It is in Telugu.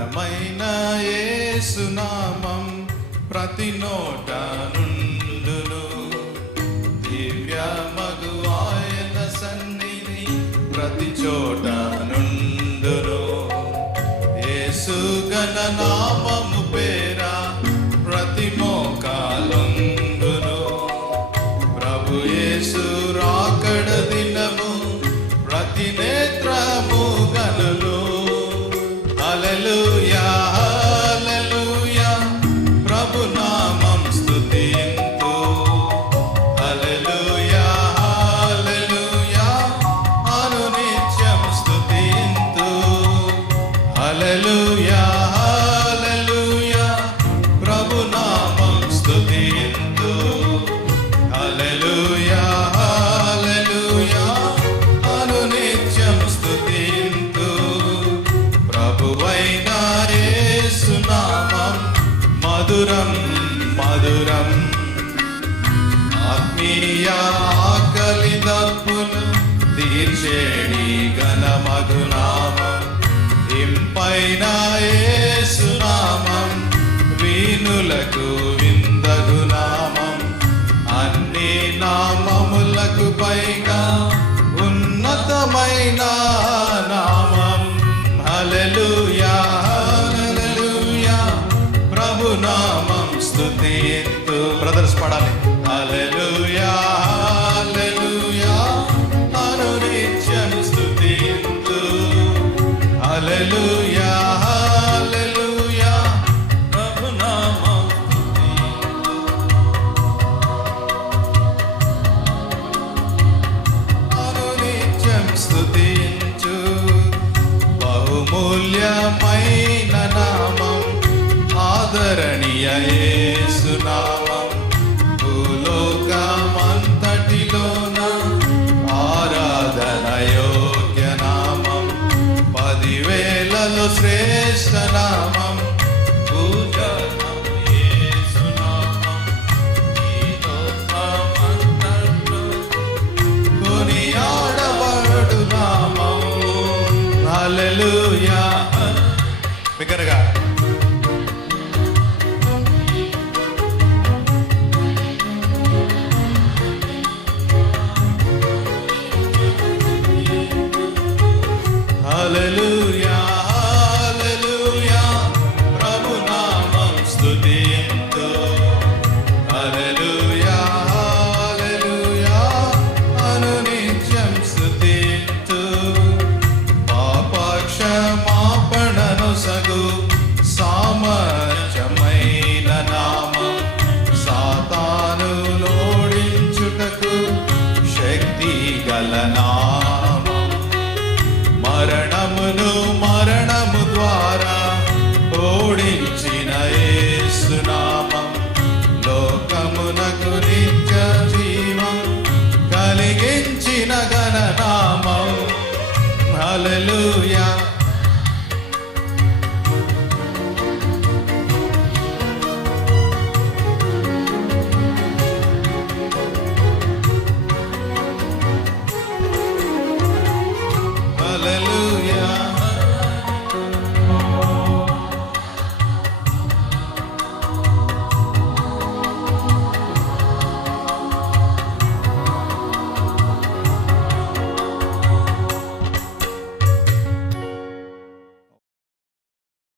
ఘనమైన యేసునామం ప్రతి నోట నుండును. దివ్యమగు ఆయన సన్నిధి ప్రతి చోట నుండును. యేసు ఘన నామము పేర ప్రతి మోకాలొంగును. ప్రభు యేసు రాకడ దినము ప్రతి నేత్రము గనులు. హల్లెలూయా హల్లెలూయా ప్రభు నామం స్తుతింతు. హల్లెలూయా హల్లెలూయా అనునిత్యం స్తుతింతు. హల్లెలూయా హల్లెలూయా ప్రభు నామం స్తుతింతు. హల్లెలూయా హల్లెలూయా అనునిత్యం స్తుతింతు. ప్రభువైన యేసునామం మధురం మధురం. ఆత్మీయ ఆకలి దప్పును తీర్చేడి ఘనమగు నామం. ఇంపైన యేసునామం వీణులకు విందగు నామం. అన్ని నామములకు పైగా ఉన్నతమైన నామం. హల్లెలూయా హల్లెలూయా ప్రభు నామం స్తుతింతు. బ్రదర్స్ పడాలి. హల్లెలూయా హల్లెలూయా అనునిత్యం స్తుతింతు. హల్లెలూయా హల్లెలూయా ప్రభు నామం స్తుతింతు. అనునిత్యం స్తుతించు. బహుమూల్యమైన నామం ఆదరణీయ యేసునామం. భూలోకమంతటిలోన ఆరాధన యోగ్య నామం. 10,000లో శ్రేష్ఠ నామం. పూజనం యేసునామం. ఈ లోకమంతట్లో కొనియాడబడు నామం. హల్లెలూయా. బిగ్గరగా హల్లెలూయా హల్లెలూయా ప్రభు నామం స్తుతింతు. హల్లెలూయా హల్లెలూయా అనునిత్యం స్తుతింతు. పాపక్షమాపణను సగు సామర్థ్యమైన నామం. సాతాను లోడించుటకు శక్తి గల నామం. మరణమును మరణము ద్వారా ఓడించిన యేసునామం. లోకమునకు నిత్య జీవం కలిగించిన ఘన నామం. హల్లెలూయా